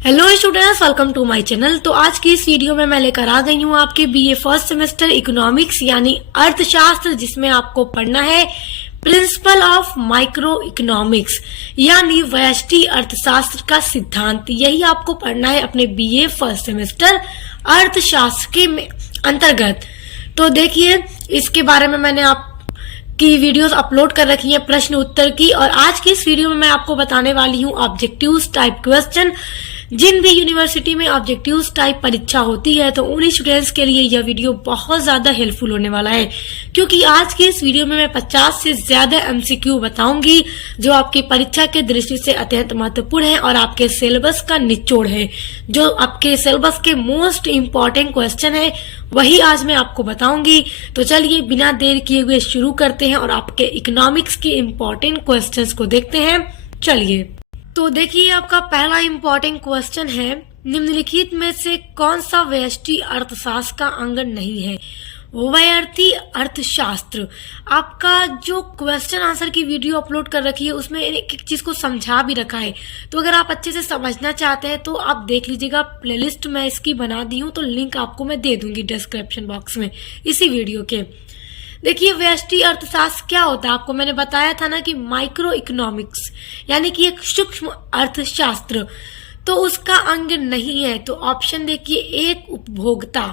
Hello students, welcome to my channel. तो आज की इस वीडियो में मैं लेकर आ गई हूँ आपके बीए फर्स्ट सेमेस्टर इकोनॉमिक्स यानी अर्थशास्त्र, जिसमें आपको पढ़ना है प्रिंसिपल ऑफ माइक्रो इकोनॉमिक्स यानी व्यष्टि अर्थशास्त्र का सिद्धांत। यही आपको पढ़ना है अपने बीए फर्स्ट सेमेस्टर अर्थशास्त्र के अंतर्गत। तो देखिए, इसके बारे में मैंने की वीडियोस अपलोड कर रखी है प्रश्न उत्तर की, और आज की इस वीडियो में मैं आपको बताने वाली हूँ ऑब्जेक्टिव्स टाइप क्वेश्चन। जिन भी यूनिवर्सिटी में ऑब्जेक्टिव्स टाइप परीक्षा होती है तो उन स्टूडेंट्स के लिए यह वीडियो बहुत ज्यादा हेल्पफुल होने वाला है, क्योंकि आज की इस वीडियो में मैं 50 से ज्यादा एमसीक्यू बताऊंगी जो आपकी परीक्षा के दृष्टि से अत्यंत महत्वपूर्ण है और आपके सिलेबस का निचोड़ है। जो आपके सिलेबस के मोस्ट इम्पोर्टेंट क्वेश्चन है वही आज मैं आपको बताऊंगी। तो चलिए बिना देर किए हुए शुरू करते हैं और आपके इकोनॉमिक्स के इम्पोर्टेंट क्वेश्चंस को देखते हैं। चलिए, तो देखिए, आपका पहला इम्पोर्टेंट क्वेश्चन है, निम्नलिखित में से कौन सा व्यष्टि अर्थशास्त्र का अंग नहीं है? व्यष्टि अर्थशास्त्र। आपका जो क्वेश्चन आंसर की वीडियो अपलोड कर रखी है उसमें एक एक चीज को समझा भी रखा है, तो अगर आप अच्छे से समझना चाहते हैं तो आप देख लीजिएगा। प्लेलिस्ट मैं इसकी बना दी हूँ, तो लिंक आपको मैं दे दूंगी डिस्क्रिप्शन बॉक्स में इसी वीडियो के। देखिए, व्यष्टि अर्थशास्त्र क्या होता है, आपको मैंने बताया था ना कि माइक्रो इकोनॉमिक्स यानी कि एक सूक्ष्म अर्थशास्त्र, तो उसका अंग नहीं है। तो ऑप्शन देखिए, एक उपभोक्ता,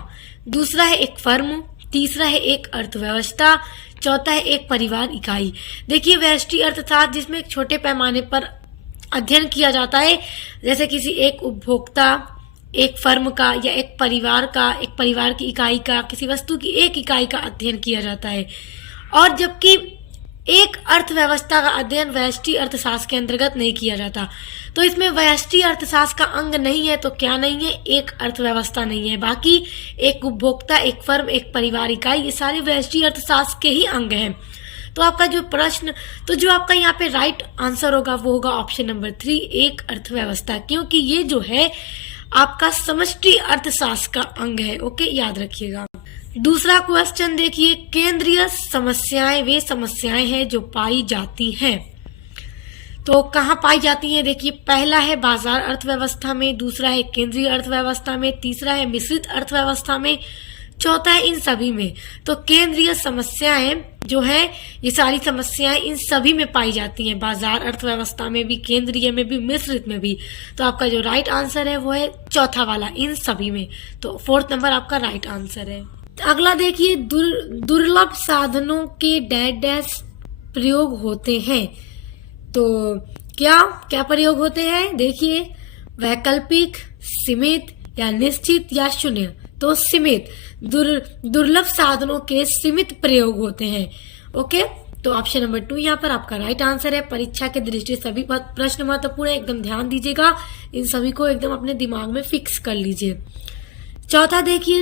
दूसरा है एक फर्म, तीसरा है एक अर्थव्यवस्था, चौथा है एक परिवार इकाई। देखिए, व्यष्टि अर्थशास्त्र जिसमें एक छोटे पैमाने पर अध्ययन किया जाता है, जैसे किसी एक उपभोक्ता, एक फर्म का या एक परिवार का, एक परिवार की इकाई का, किसी वस्तु की एक इकाई का अध्ययन किया जाता है। और जबकि एक अर्थव्यवस्था का अध्ययन व्यष्टि अर्थशास्त्र के अंतर्गत नहीं किया जाता। तो इसमें व्यष्टि अर्थशास्त्र का अंग नहीं है, तो क्या नहीं है? एक अर्थव्यवस्था नहीं है। बाकी एक उपभोक्ता, एक फर्म, एक परिवार इकाई, ये सारे व्यष्टि अर्थशास्त्र के ही अंग हैं। तो आपका जो प्रश्न, तो जो आपका यहाँ पे राइट आंसर होगा वो होगा ऑप्शन नंबर 3, एक अर्थव्यवस्था, क्योंकि ये जो है आपका समष्टि अर्थशास्त्र का अंग है। ओके, याद रखिएगा। दूसरा क्वेश्चन देखिए, केंद्रीय समस्याएं वे समस्याएं हैं जो पाई जाती हैं। तो कहाँ पाई जाती हैं? देखिए, पहला है बाजार अर्थव्यवस्था में, दूसरा है केंद्रीय अर्थव्यवस्था में, तीसरा है मिश्रित अर्थव्यवस्था में, चौथा है इन सभी में। तो केंद्रीय समस्याएं जो है, ये सारी समस्याएं इन सभी में पाई जाती हैं, बाजार अर्थव्यवस्था में भी, केंद्रीय में भी, मिश्रित में भी। तो आपका जो राइट आंसर है वो है चौथा वाला, इन सभी में। तो 4th नंबर आपका राइट आंसर है। अगला देखिए, दुर्लभ साधनों के डैश डैश प्रयोग होते हैं। तो क्या क्या प्रयोग होते हैं? देखिए, वैकल्पिक, सीमित या निश्चित या शून्य। तो सीमित, दुर्लभ साधनों के सीमित प्रयोग होते हैं। ओके, तो ऑप्शन नंबर 2 यहाँ पर आपका राइट आंसर है। परीक्षा के दृष्टि से सभी प्रश्न महत्वपूर्ण है, एकदम ध्यान दीजिएगा, इन सभी को एकदम अपने दिमाग में फिक्स कर लीजिए। चौथा देखिए,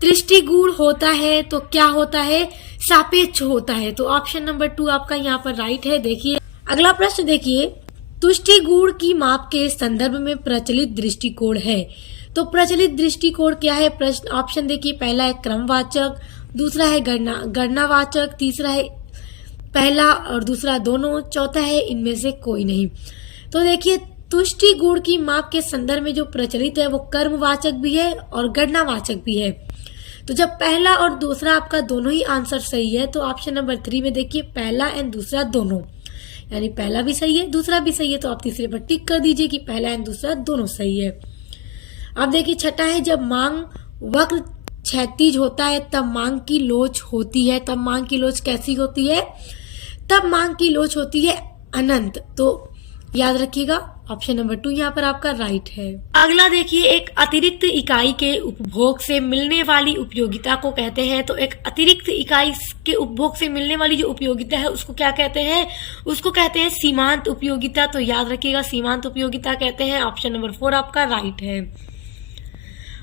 दृष्टिगुण होता है तो क्या होता है? सापेक्ष होता है। तो ऑप्शन नंबर 2 आपका यहाँ पर राइट है। देखिए, अगला प्रश्न देखिए, तुष्टिगुण की माप के संदर्भ में प्रचलित दृष्टिकोण है। तो प्रचलित दृष्टिकोण क्या है? प्रश्न ऑप्शन देखिए, पहला है क्रमवाचक, दूसरा है गणनावाचक, तीसरा है पहला और दूसरा दोनों, चौथा है इनमें से कोई नहीं। तो देखिए, तुष्टि गुण की माप के संदर्भ में जो प्रचलित है वो कर्मवाचक भी है और गणनावाचक भी है। तो जब पहला और दूसरा आपका दोनों ही आंसर सही है, तो ऑप्शन नंबर 3 में देखिए, पहला एंड दूसरा दोनों, यानी पहला भी सही है दूसरा भी सही है, तो आप तीसरे पर टिक कर दीजिए कि पहला एंड दूसरा दोनों सही है। अब देखिए, छठा है, जब मांग वक्र क्षैतिज होता है तब मांग की लोच होती है। तब मांग की लोच कैसी होती है? तब मांग की लोच होती है अनंत। तो याद रखिएगा, ऑप्शन नंबर 2 यहाँ पर आपका राइट है। अगला देखिए, एक अतिरिक्त इकाई के उपभोग से मिलने वाली उपयोगिता को कहते हैं। तो एक अतिरिक्त इकाई के उपभोग से मिलने वाली जो उपयोगिता है उसको क्या कहते हैं? उसको कहते हैं सीमांत उपयोगिता। तो याद रखिएगा, सीमांत उपयोगिता कहते हैं। ऑप्शन नंबर 4 आपका राइट है।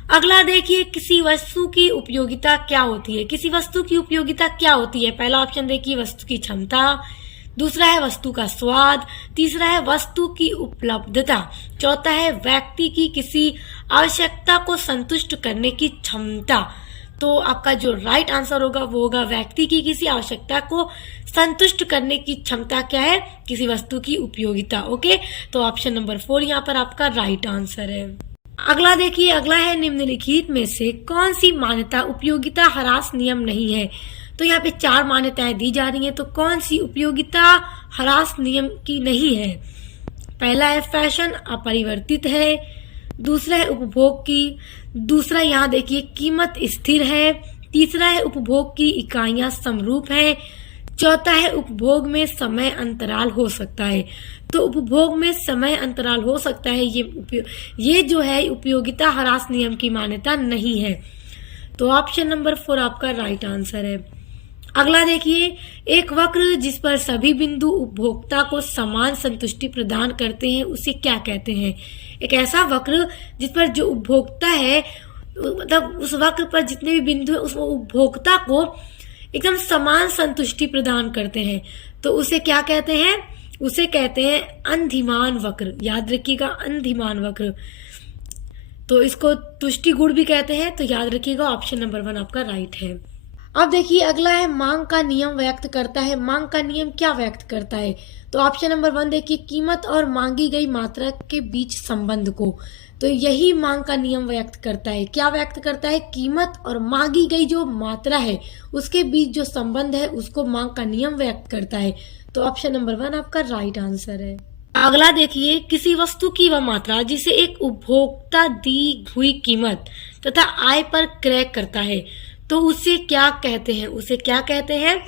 अगला देखिए, किसी वस्तु की उपयोगिता क्या होती है? किसी वस्तु की उपयोगिता क्या होती है? पहला ऑप्शन देखिए, वस्तु की क्षमता, दूसरा है वस्तु का स्वाद, तीसरा है वस्तु की उपलब्धता, चौथा है व्यक्ति की किसी आवश्यकता को संतुष्ट करने की क्षमता। तो आपका जो राइट आंसर होगा वो होगा व्यक्ति की किसी आवश्यकता को संतुष्ट करने की क्षमता क्या है, किसी वस्तु की उपयोगिता। ओके, तो ऑप्शन नंबर 4 यहाँ पर आपका राइट आंसर है। अगला देखिए, अगला है निम्नलिखित में से कौन सी मान्यता उपयोगिता ह्रास नियम नहीं है। तो यहाँ पे 4 मान्यताएं दी जा रही हैं, तो कौन सी उपयोगिता ह्रास नियम की नहीं है। पहला है फैशन अपरिवर्तित है, दूसरा है उपभोग की, दूसरा यहाँ देखिए कीमत स्थिर है, तीसरा है उपभोग की इकाइयां समरूप है, चौथा है उपभोग में समय अंतराल हो सकता है। तो उपभोग में समय अंतराल हो सकता है, ये जो है उपयोगिता ह्रास नियम की मान्यता नहीं है। तो ऑप्शन नंबर 4 आपका राइट आंसर है। अगला देखिए, एक वक्र जिस पर सभी बिंदु उपभोक्ता को समान संतुष्टि प्रदान करते हैं उसे क्या कहते हैं। एक ऐसा वक्र जिस पर जो उपभोक्ता है, मतलब उस वक्र पर जितने भी बिंदु है उसमें उपभोक्ता को एकदम समान संतुष्टि प्रदान करते हैं, तो उसे क्या कहते हैं, उसे कहते हैं अंधिमान वक्र। याद रखिएगा, अंधिमान वक्र। तो इसको तुष्टि गुण भी कहते हैं, तो याद रखिएगा ऑप्शन नंबर 1 आपका राइट है। अब देखिए अगला है मांग का नियम व्यक्त करता है। मांग का नियम क्या व्यक्त करता है, तो ऑप्शन नंबर 1 देखिए कीमत और मांगी गई मात्रा के बीच संबंध को। तो यही मांग का नियम व्यक्त करता है। क्या व्यक्त करता है, कीमत और मांगी गई जो मात्रा है उसके बीच जो संबंध है उसको मांग का नियम व्यक्त करता है। तो ऑप्शन नंबर 1 आपका राइट आंसर है। अगला देखिए, किसी वस्तु की वह मात्रा जिसे एक उपभोक्ता दी हुई कीमत तथा आय पर क्रय करता है, तो उसे क्या कहते हैं, उसे क्या कहते हैं,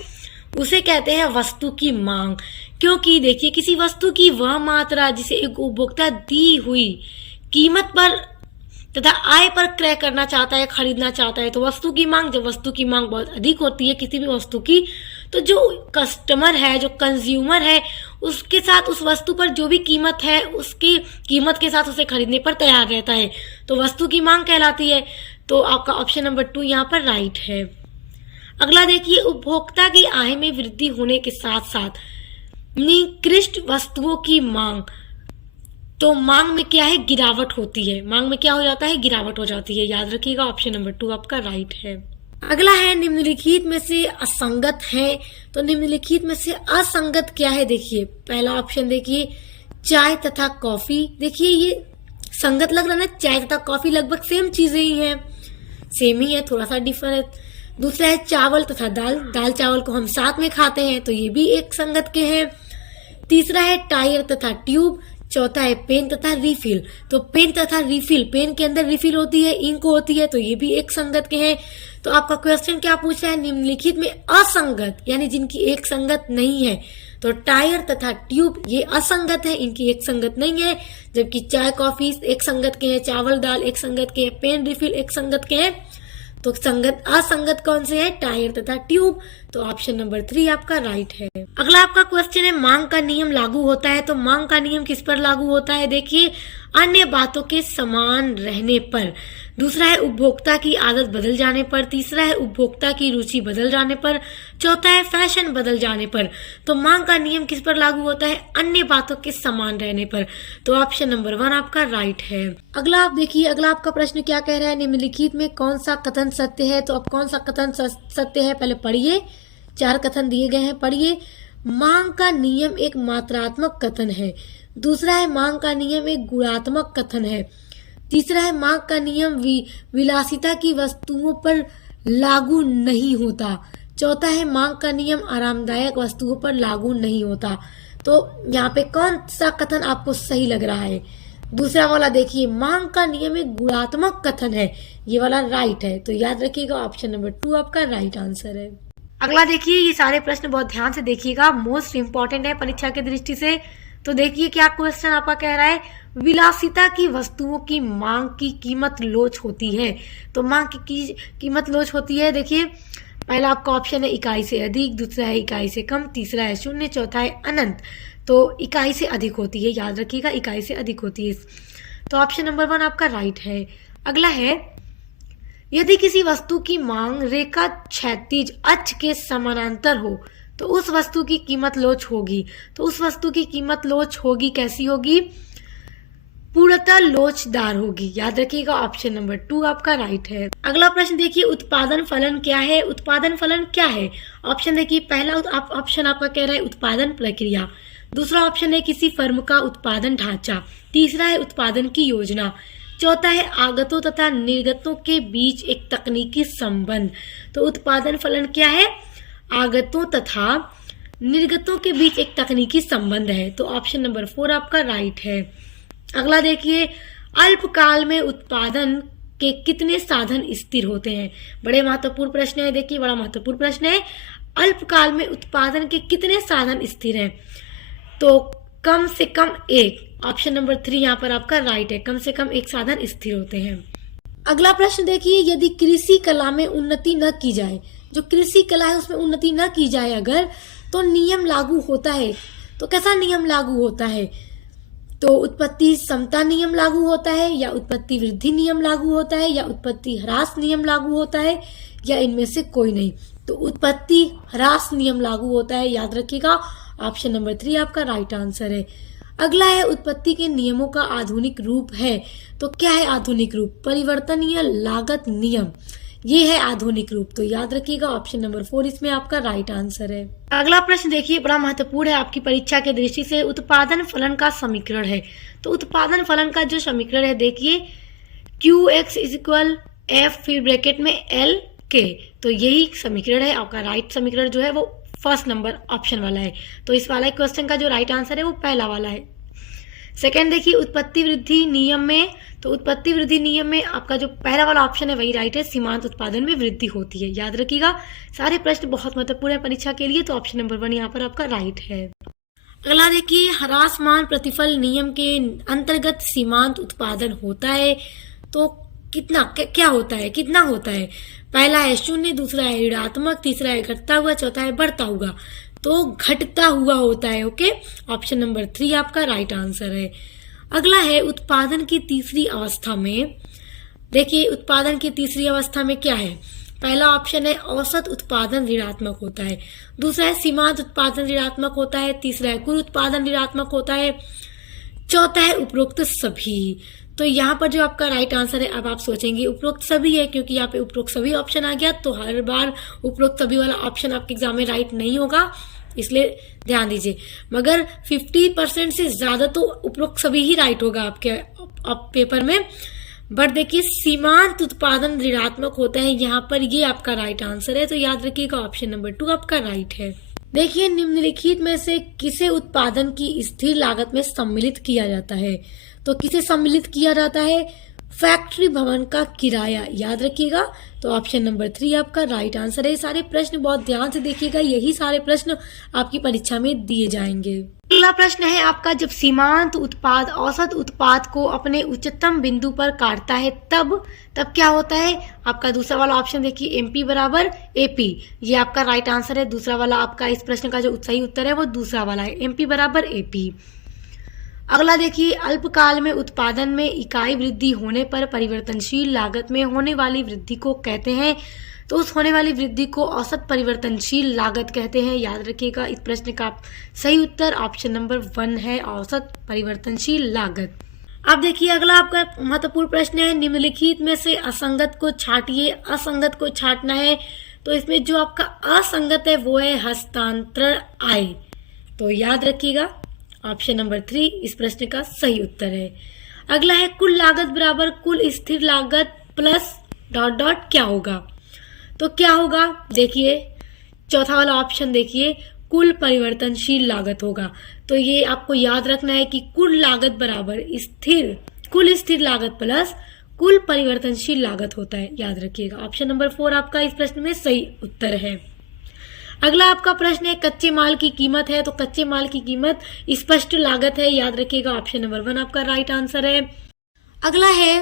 उसे कहते हैं वस्तु की मांग। क्योंकि देखिए किसी वस्तु की वह मात्रा जिसे एक उपभोक्ता दी हुई कीमत पर तथा आय पर क्रय करना चाहता है, खरीदना चाहता है, तो वस्तु की मांग, जब वस्तु की मांग बहुत अधिक होती है किसी भी वस्तु की, तो जो कस्टमर है, जो कंज्यूमर है, उसके साथ उस वस्तु पर जो भी कीमत है उसकी कीमत के साथ उसे खरीदने पर तैयार रहता है, तो वस्तु की मांग कहलाती है। तो आपका ऑप्शन नंबर 2 यहाँ पर राइट है। अगला देखिए, उपभोक्ता की आय में वृद्धि होने के साथ साथ निकृष्ट वस्तुओं की मांग, तो मांग में क्या है, गिरावट होती है। मांग में क्या हो जाता है, गिरावट हो जाती है। याद रखिएगा ऑप्शन नंबर 2 आपका राइट है। अगला है निम्नलिखित में से असंगत है। तो निम्नलिखित में से असंगत क्या है, देखिए पहला ऑप्शन देखिए चाय तथा कॉफी। देखिए ये संगत लग रहा है ना, चाय तथा कॉफी लगभग सेम चीजें ही हैं, सेम ही है, थोड़ा सा डिफरेंस। दूसरा है चावल तथा दाल, दाल चावल को हम साथ में खाते हैं, तो ये भी एक संगत के हैं। तीसरा है टायर तथा ट्यूब। चौथा है पेन तथा रिफिल। तो पेन तथा रिफिल, पेन के अंदर रिफिल होती है, इंक होती है, तो ये भी एक संगत के हैं। तो आपका क्वेश्चन क्या पूछ रहा है, निम्नलिखित में असंगत यानी जिनकी एक संगत नहीं है, तो टायर तथा ट्यूब ये असंगत है, इनकी एक संगत नहीं है। जबकि चाय कॉफी एक संगत के हैं, चावल दाल एक संगत के हैं, पेन रिफिल एक संगत के हैं। तो संगत असंगत कौन से हैं, टायर तथा ट्यूब। तो ऑप्शन नंबर 3 आपका राइट है। अगला आपका क्वेश्चन है मांग का नियम लागू होता है। तो मांग का नियम किस पर लागू होता है, देखिए अन्य बातों के समान रहने पर। दूसरा है उपभोक्ता की आदत बदल जाने पर। तीसरा है उपभोक्ता की रुचि बदल जाने पर। चौथा है फैशन बदल जाने पर। तो मांग का नियम किस पर लागू होता है, अन्य बातों के समान रहने पर। तो ऑप्शन नंबर 1 आपका राइट है। अगला आप देखिए, अगला आपका प्रश्न क्या कह रहा है, निम्नलिखित में कौन सा कथन सत्य है। तो अब कौन सा कथन सत्य है, पहले पढ़िए, 4 कथन दिए गए हैं, पढ़िए। मांग का नियम एक मात्रात्मक कथन है। दूसरा है मांग का नियम एक गुणात्मक कथन है। तीसरा है मांग का नियम विलासिता की वस्तुओं पर लागू नहीं होता। चौथा है मांग का नियम आरामदायक वस्तुओं पर लागू नहीं होता। तो यहाँ पे कौन सा कथन आपको सही लग रहा है, दूसरा वाला देखिए मांग का नियम एक गुणात्मक कथन है, ये वाला राइट है। तो याद रखिएगा ऑप्शन नंबर 2 आपका राइट आंसर है। अगला देखिए, ये सारे प्रश्न बहुत ध्यान से देखिएगा, मोस्ट इंपॉर्टेंट है परीक्षा की दृष्टि से। तो देखिए क्या क्वेश्चन आपका कह रहा है, विलासिता की वस्तुओं की मांग की कीमत लोच होती है। तो मांग की कीमत लोच होती है, देखिए पहला आपका ऑप्शन है इकाई से अधिक, दूसरा है इकाई से कम, तीसरा है शून्य, चौथा है अनंत। तो इकाई से अधिक होती है, याद रखिएगा इकाई से अधिक होती है। तो ऑप्शन नंबर 1 आपका राइट है। अगला है, यदि किसी वस्तु की मांग रेखा क्षैतिज अक्ष के समानांतर हो तो उस वस्तु की कीमत लोच होगी। तो उस वस्तु की कीमत लोच होगी, कैसी होगी, पूर्णतः लोचदार होगी। याद रखिएगा ऑप्शन नंबर 2 आपका राइट है। अगला प्रश्न देखिए, उत्पादन फलन क्या है? उत्पादन फलन क्या है? ऑप्शन देखिए, पहला ऑप्शन आपका कह रहा है उत्पादन प्रक्रिया, दूसरा ऑप्शन है किसी फर्म का उत्पादन ढांचा, तीसरा है उत्पादन की योजना, चौथा है आगतों तथा निर्गतों के बीच एक तकनीकी संबंध। तो उत्पादन फलन क्या है? आगतों तथा निर्गतों के बीच एक तकनीकी संबंध है। तो ऑप्शन नंबर 4 आपका राइट है। अगला देखिए, अल्पकाल में उत्पादन के कितने साधन स्थिर होते हैं? बड़े महत्वपूर्ण प्रश्न है। देखिए, बड़ा महत्वपूर्ण प्रश्न है। अल्पकाल में उत्पादन के कितने साधन स्थिर हैं? तो कम से कम एक। ऑप्शन नंबर 3 यहाँ पर आपका राइट है, कम से कम एक साधन स्थिर होते हैं। अगला प्रश्न देखिए, यदि कृषि कला में उन्नति न की जाए, जो कृषि कला है उसमें उन्नति न की जाए अगर, तो नियम लागू होता है। तो कैसा नियम लागू होता है? तो उत्पत्ति समता नियम लागू होता है, या उत्पत्ति वृद्धि नियम लागू होता है, या उत्पत्ति ह्रास नियम लागू होता है, या इनमें से कोई नहीं। तो उत्पत्ति ह्रास नियम लागू होता है। याद रखिएगा ऑप्शन नंबर 3 आपका राइट आंसर है। अगला है, उत्पत्ति के नियमों का आधुनिक रूप है। तो क्या है आधुनिक रूप? परिवर्तनीय लागत नियम, ये है आधुनिक रूप। तो याद रखिएगा ऑप्शन नंबर 4 इसमें आपका राइट आंसर है। अगला प्रश्न देखिए, बड़ा महत्वपूर्ण है आपकी परीक्षा के दृष्टि से। उत्पादन फलन का समीकरण है। तो उत्पादन फलन का जो समीकरण है देखिए, QX इक्वल F फिर ब्रैकेट में LK। तो यही समीकरण है आपका। राइट समीकरण जो है वो फर्स्ट नंबर ऑप्शन वाला है। तो इस वाला क्वेश्चन का जो राइट आंसर है वो पहला वाला है। सेकेंड देखिए, उत्पत्ति वृद्धि नियम में, तो उत्पत्ति वृद्धि नियम में आपका जो पहला वाला ऑप्शन है वही राइट है, सीमांत उत्पादन में वृद्धि होती है। याद रखिएगा, सारे प्रश्न बहुत महत्वपूर्ण है परीक्षा के लिए। तो ऑप्शन नंबर 1 यहाँ पर आपका राइट है। अगला देखिए, ह्रासमान प्रतिफल नियम के अंतर्गत सीमांत उत्पादन होता है। तो कितना क्या होता है? कितना होता है? पहला है 0, दूसरा है ऋणात्मक, तीसरा है घटता हुआ, चौथा है बढ़ता हुआ। तो घटता हुआ होता है। ओके, ऑप्शन नंबर 3 आपका राइट आंसर है। अगला है, उत्पादन की तीसरी अवस्था में, देखिए उत्पादन की तीसरी अवस्था में क्या है? पहला ऑप्शन है औसत उत्पादन ऋणात्मक होता है, दूसरा है सीमांत उत्पादन ऋणात्मक होता है, तीसरा है कुल उत्पादन ऋणात्मक होता है, चौथा है उपरोक्त सभी। तो यहाँ पर जो आपका राइट आंसर है, अब आप सोचेंगे उपरोक्त सभी है, क्योंकि यहाँ पे उपरोक्त सभी ऑप्शन आ गया, तो हर बार उपरोक्त सभी वाला ऑप्शन आपके एग्जाम में राइट नहीं होगा, इसलिए ध्यान दीजिए। मगर 50% से ज्यादा तो उपरोक्त सभी ही राइट होगा आपके पेपर में। बट देखिए, सीमांत उत्पादन ऋणात्मक होता है, यहाँ पर ये आपका राइट आंसर है। तो याद रखिएगा ऑप्शन नंबर 2 आपका राइट है। देखिए, निम्नलिखित में से किसे उत्पादन की स्थिर लागत में सम्मिलित किया जाता है? तो किसे सम्मिलित किया जाता है? फैक्ट्री भवन का किराया। याद रखिएगा, तो ऑप्शन नंबर 3 आपका राइट आंसर है। सारे प्रश्न बहुत ध्यान से देखिएगा, यही सारे प्रश्न आपकी परीक्षा में दिए जाएंगे। अगला प्रश्न है आपका, जब सीमांत उत्पाद औसत उत्पाद को अपने उच्चतम बिंदु पर काटता है तब क्या होता है? आपका दूसरा वाला ऑप्शन देखिए, MP बराबर AP, ये आपका राइट आंसर है। दूसरा वाला आपका इस प्रश्न का जो सही उत्तर है वो दूसरा वाला है, MP बराबर AP। अगला देखिए, अल्पकाल में उत्पादन में इकाई वृद्धि होने पर परिवर्तनशील लागत में होने वाली वृद्धि को कहते हैं। तो उस होने वाली वृद्धि को औसत परिवर्तनशील लागत कहते हैं। याद रखिएगा, इस प्रश्न का सही उत्तर ऑप्शन नंबर 1 है, औसत परिवर्तनशील लागत। अब देखिए, अगला आपका महत्वपूर्ण प्रश्न है, निम्नलिखित में से असंगत को छांटिए। असंगत को छांटना है, तो इसमें जो आपका असंगत है वो है हस्तांतरण आय। तो याद रखिएगा ऑप्शन नंबर 3 इस प्रश्न का सही उत्तर है। अगला है, कुल लागत बराबर कुल स्थिर लागत प्लस ... क्या होगा? तो क्या होगा? देखिए, चौथा वाला ऑप्शन देखिए, कुल परिवर्तनशील लागत होगा। तो ये आपको याद रखना है कि कुल लागत बराबर कुल स्थिर लागत प्लस कुल परिवर्तनशील लागत होता है। याद रखिएगा, ऑप्शन नंबर 4 आपका इस प्रश्न में सही उत्तर है। अगला आपका प्रश्न है, कच्चे माल की कीमत है। तो कच्चे माल की कीमत स्पष्ट लागत है। याद रखिएगा, ऑप्शन नंबर 1 आपका राइट आंसर है। अगला है,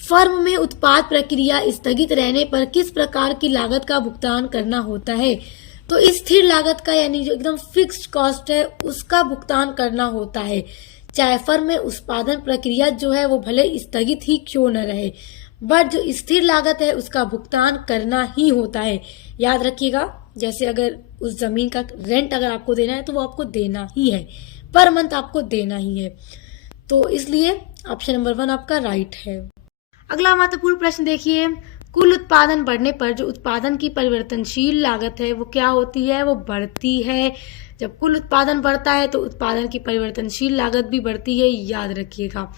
फर्म में उत्पाद प्रक्रिया स्थगित रहने पर किस प्रकार की लागत का भुगतान करना होता है? तो स्थिर लागत का, यानी जो एकदम फिक्स्ड कॉस्ट है उसका भुगतान करना होता है। चाहे फर्म में उत्पादन प्रक्रिया जो है वो भले स्थगित ही क्यों न रहे, बट जो स्थिर लागत है उसका भुगतान करना ही होता है। याद रखिएगा, जैसे अगर उस जमीन का रेंट अगर आपको देना है तो वो आपको देना ही है, पर मंथ आपको देना ही है। तो इसलिए ऑप्शन नंबर 1 आपका राइट है। अगला महत्वपूर्ण प्रश्न देखिए, कुल उत्पादन बढ़ने पर जो उत्पादन की परिवर्तनशील लागत है वो क्या होती है? वो बढ़ती है। जब कुल उत्पादन बढ़ता है तो उत्पादन की परिवर्तनशील लागत भी बढ़ती है, याद रखिएगा।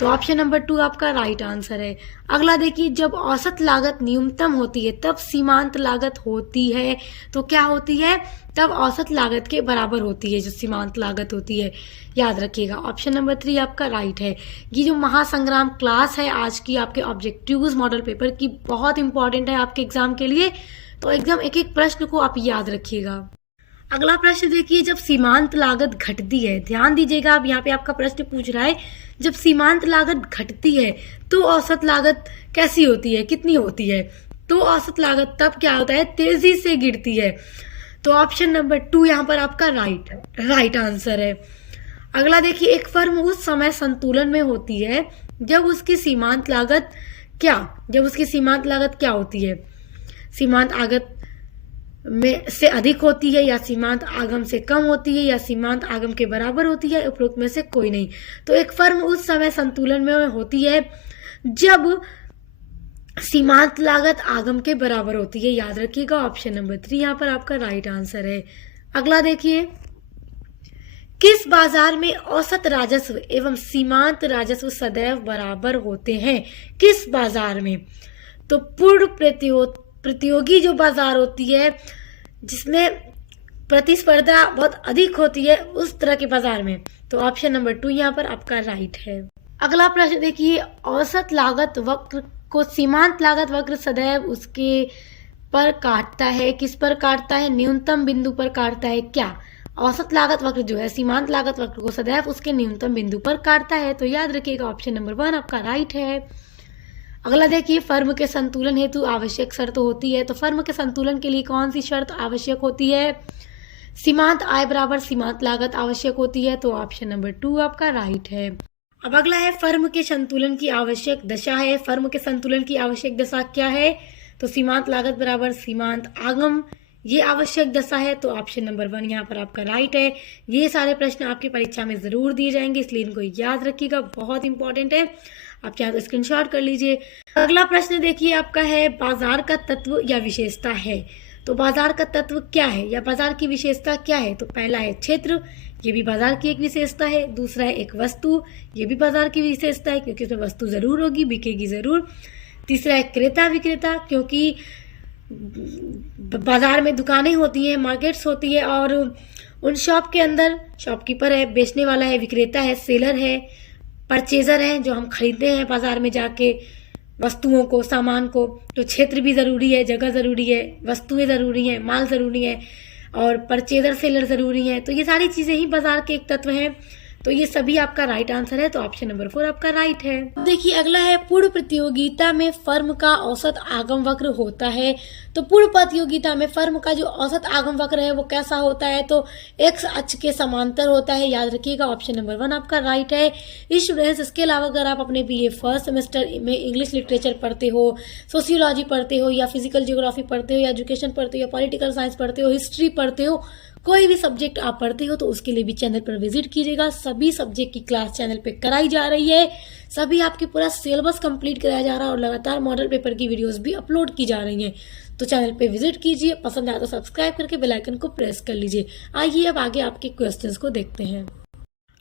तो ऑप्शन नंबर 2 आपका राइट आंसर है। अगला देखिए, जब औसत लागत न्यूनतम होती है तब सीमांत लागत होती है। तो क्या होती है? तब औसत लागत के बराबर होती है जो सीमांत लागत होती है, याद रखिएगा। ऑप्शन नंबर 3 आपका राइट है। ये जो महासंग्राम क्लास है आज की आपके ऑब्जेक्टिव्स मॉडल पेपर की बहुत इंपॉर्टेंट है आपके एग्जाम के लिए, तो एकदम एक एक प्रश्न को आप याद रखिएगा। अगला प्रश्न देखिए, जब सीमांत लागत घटती है, ध्यान दीजिएगा, अब यहाँ पे आपका प्रश्न पूछ रहा है जब सीमांत लागत घटती है तो औसत लागत कैसी होती है, कितनी होती है? तो औसत लागत तब क्या होता है? तेजी से गिरती है। तो ऑप्शन नंबर 2 यहाँ पर आपका राइट आंसर है। अगला देखिए, एक फर्म उस समय संतुलन में होती है जब उसकी सीमांत लागत क्या होती है? सीमांत आगत में से अधिक होती है, या सीमांत आगम से कम होती है, या सीमांत आगम के बराबर होती है, उपरोक्त में से कोई नहीं। तो एक फर्म उस समय संतुलन में होती है जब सीमांत लागत आगम के बराबर होती है, याद रखिएगा। ऑप्शन नंबर 3 यहाँ पर आपका राइट आंसर है। अगला देखिए, किस बाजार में औसत राजस्व एवं सीमांत राजस्व सदैव बराबर होते हैं? किस बाजार में? तो पूर्ण प्रतियोगी जो बाजार होती है जिसमें प्रतिस्पर्धा बहुत अधिक होती है, उस तरह के बाजार में। तो ऑप्शन नंबर 2 यहाँ पर आपका राइट है। अगला प्रश्न देखिए, औसत लागत वक्र को सीमांत लागत वक्र सदैव उसके पर काटता है। किस पर काटता है? न्यूनतम बिंदु पर काटता है। क्या औसत लागत वक्र जो है सीमांत लागत वक्र को सदैव उसके न्यूनतम बिंदु पर काटता है? तो याद रखिएगा, ऑप्शन नंबर 1 आपका राइट है। अगला देखिए, फर्म के संतुलन हेतु आवश्यक शर्त होती है। तो फर्म के संतुलन के लिए कौन सी शर्त आवश्यक होती है? सीमांत आय बराबर सीमांत लागत आवश्यक होती है। तो ऑप्शन नंबर 2 आपका राइट है। अब अगला है, फर्म के संतुलन की आवश्यक दशा है। फर्म के संतुलन की आवश्यक दशा क्या है? तो सीमांत लागत बराबर सीमांत आगम, ये आवश्यक दशा है। तो ऑप्शन नंबर 1 यहाँ पर आपका राइट है। ये सारे प्रश्न आपकी परीक्षा में जरूर दिए जाएंगे, इसलिए इनको याद रखिएगा, बहुत इंपॉर्टेंट है। आप चाहे तो स्क्रीनशॉट कर लीजिए। अगला प्रश्न देखिए आपका है, बाजार का तत्व या विशेषता है। तो बाजार का तत्व क्या है या बाजार की विशेषता क्या है? तो पहला है क्षेत्र, ये भी बाजार की एक विशेषता है। दूसरा है एक वस्तु, ये भी बाजार की विशेषता है क्योंकि उसमें वस्तु जरूर होगी, बिकेगी जरूर। तीसरा है क्रेता विक्रेता, क्योंकि बाजार में दुकानें होती हैं, मार्केट्स होती है, और उन शॉप के अंदर शॉपकीपर है, बेचने वाला है, विक्रेता है, सेलर है, परचेजर है, जो हम खरीदते हैं बाजार में जाके वस्तुओं को, सामान को। तो क्षेत्र भी जरूरी है, जगह जरूरी है, वस्तुएं जरूरी हैं, माल जरूरी है, और परचेजर सेलर जरूरी है। तो ये सारी चीजें ही बाजार के एक तत्व हैं। तो ये सभी आपका राइट आंसर है। तो ऑप्शन नंबर 4 आपका राइट है। देखिए अगला है, पूर्ण प्रतियोगिता में फर्म का औसत आगम वक्र होता है। तो पूर्ण प्रतियोगिता में फर्म का जो औसत आगम वक्र है वो कैसा होता है? तो एक्स अक्ष के समांतर होता है, याद रखिएगा। ऑप्शन नंबर 1 आपका राइट है। स्टूडेंट्स, इसके अलावा अगर आप अपने BA फर्स्ट सेमेस्टर में इंग्लिश लिटरेचर पढ़ते हो, सोशियोलॉजी पढ़ते हो, या फिजिकल जियोग्राफी पढ़ते हो, या एजुकेशन पढ़ते हो, या पॉलिटिकल साइंस पढ़ते हो, हिस्ट्री पढ़ते हो, कोई भी सब्जेक्ट आप पढ़ते हो, तो उसके लिए भी चैनल पर विजिट कीजिएगा। सभी सब्जेक्ट की क्लास चैनल पे कराई जा रही है, सभी आपके पूरा सिलेबस कंप्लीट कराया जा रहा है, और लगातार मॉडल पेपर की वीडियोस भी अपलोड की जा रही हैं। तो चैनल पे विजिट कीजिए, पसंद आया तो सब्सक्राइब करके बेल आइकन को प्रेस कर लीजिए। आइए अब आगे आपके क्वेश्चंस को देखते हैं।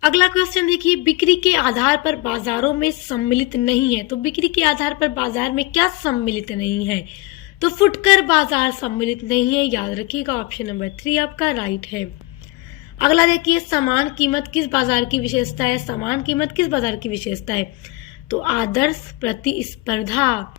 अगला क्वेश्चन देखिए, बिक्री के आधार पर बाजारों में सम्मिलित नहीं है। तो बिक्री के आधार पर बाजार में क्या सम्मिलित नहीं है? तो फुटकर बाजार सम्मिलित नहीं है, याद रखिएगा। ऑप्शन नंबर 3 आपका राइट है। अगला देखिए, समान कीमत किस बाजार की विशेषता है? समान कीमत किस बाजार की विशेषता है? तो आदर्श प्रतिस्पर्धा,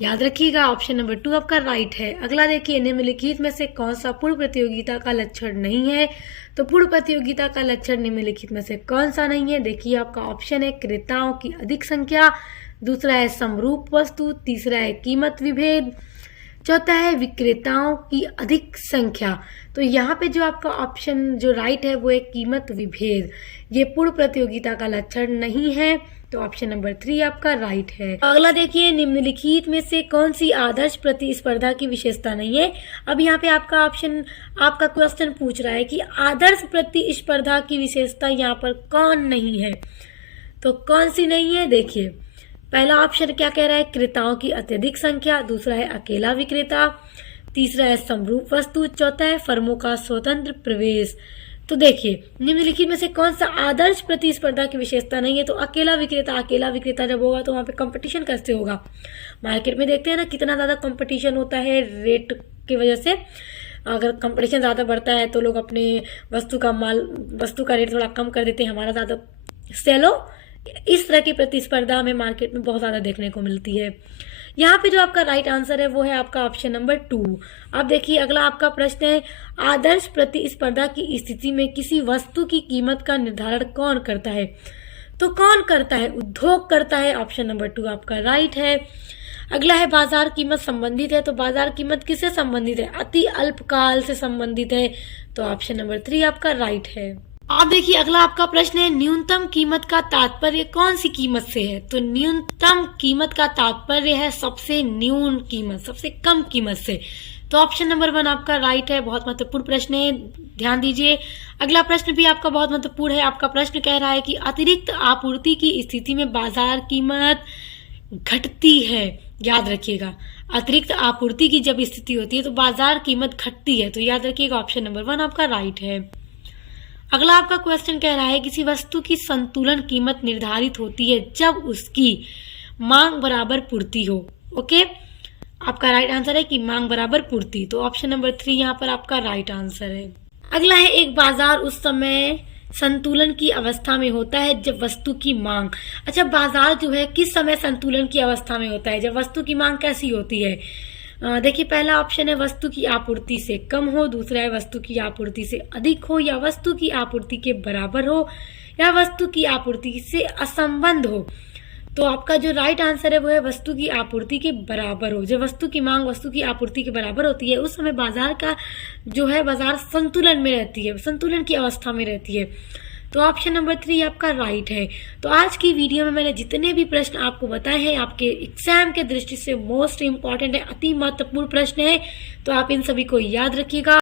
याद रखिएगा। ऑप्शन नंबर 2 आपका राइट है। अगला देखिए, निम्नलिखित में से कौन सा पूर्ण प्रतियोगिता का लक्षण नहीं है? तो पूर्ण प्रतियोगिता का लक्षण निम्नलिखित में से कौन सा नहीं है? देखिए आपका ऑप्शन है क्रेताओं की अधिक संख्या, दूसरा है समरूप वस्तु, तीसरा है कीमत विभेद, चौथा है विक्रेताओं की अधिक संख्या। तो यहाँ पे जो आपका ऑप्शन जो राइट है वो है कीमत विभेद, ये पूर्ण प्रतियोगिता का लक्षण नहीं है। तो ऑप्शन नंबर 3 आपका राइट है। अगला देखिए, निम्नलिखित में से कौन सी आदर्श प्रतिस्पर्धा की विशेषता नहीं है? अब यहाँ पे आपका क्वेश्चन पूछ रहा है कि आदर्श प्रतिस्पर्धा की विशेषता यहाँ पर कौन नहीं है? तो कौन सी नहीं है? देखिए, पहला ऑप्शन क्या कह रहा है? क्रेताओं की अत्यधिक संख्या, दूसरा है अकेला विक्रेता, तीसरा है समरूप वस्तु, चौथा है फर्मों का स्वतंत्र प्रवेश। तो देखिए, निम्नलिखित में से कौन सा आदर्श प्रतिस्पर्धा की विशेषता नहीं है? तो अकेला विक्रेता जब होगा तो वहां पे कंपटीशन कैसे होगा? मार्केट में देखते हैं ना कितना ज्यादा कंपटीशन होता है रेट की वजह से। अगर कंपटीशन ज्यादा बढ़ता है तो लोग अपने वस्तु का रेट थोड़ा कम कर देते हैं, हमारा ज्यादा सेल हो। इस तरह की प्रतिस्पर्धा हमें मार्केट में बहुत ज्यादा देखने को मिलती है। यहाँ पे जो आपका राइट आंसर है वो है आपका ऑप्शन नंबर 2। अब देखिए, अगला आपका प्रश्न है, आदर्श प्रतिस्पर्धा की स्थिति में किसी वस्तु की कीमत का निर्धारण कौन करता है? तो कौन करता है? उद्योग करता है। ऑप्शन नंबर 2 आपका राइट है। अगला है, बाजार कीमत संबंधित है। तो बाजार कीमत किससे संबंधित है? अति अल्पकाल से संबंधित है। तो ऑप्शन नंबर 3 आपका राइट है। आप देखिए, अगला आपका प्रश्न है, न्यूनतम कीमत का तात्पर्य कौन सी कीमत से है? तो न्यूनतम कीमत का तात्पर्य है सबसे न्यून कीमत, सबसे कम कीमत से। तो ऑप्शन नंबर 1 आपका राइट है। बहुत महत्वपूर्ण प्रश्न है, ध्यान दीजिए। अगला प्रश्न भी आपका बहुत महत्वपूर्ण है। आपका प्रश्न कह रहा है कि अतिरिक्त आपूर्ति की स्थिति में बाजार कीमत घटती है। याद रखिएगा, अतिरिक्त आपूर्ति की जब स्थिति होती है तो बाजार कीमत घटती है। तो याद रखिएगा, ऑप्शन नंबर 1 आपका राइट है। अगला आपका क्वेश्चन कह रहा है, किसी वस्तु की संतुलन कीमत निर्धारित होती है जब उसकी मांग बराबर पूर्ति हो। ओके, आपका राइट आंसर है कि मांग बराबर पूर्ति। तो ऑप्शन नंबर 3 यहाँ पर आपका राइट आंसर है। अगला है, एक बाजार उस समय संतुलन की अवस्था में होता है जब वस्तु की मांग। अच्छा, बाजार जो है किस समय संतुलन की अवस्था में होता है? जब वस्तु की मांग कैसी होती है? देखिए, पहला ऑप्शन है वस्तु की आपूर्ति से कम हो, दूसरा है वस्तु की आपूर्ति से अधिक हो, या वस्तु की आपूर्ति के बराबर हो, या वस्तु की आपूर्ति से असंबद्ध हो। तो आपका जो राइट आंसर है वो है वस्तु की आपूर्ति के बराबर हो। जब वस्तु की मांग वस्तु की आपूर्ति के बराबर होती है उस समय बाजार का जो है बाजार संतुलन में रहती है, संतुलन की अवस्था में रहती है। तो ऑप्शन नंबर 3 आपका राइट है। तो आज की वीडियो में मैंने जितने भी प्रश्न आपको बताए हैं आपके एग्जाम के दृष्टि से मोस्ट इंपॉर्टेंट है, अति महत्वपूर्ण प्रश्न है। तो आप इन सभी को याद रखिएगा।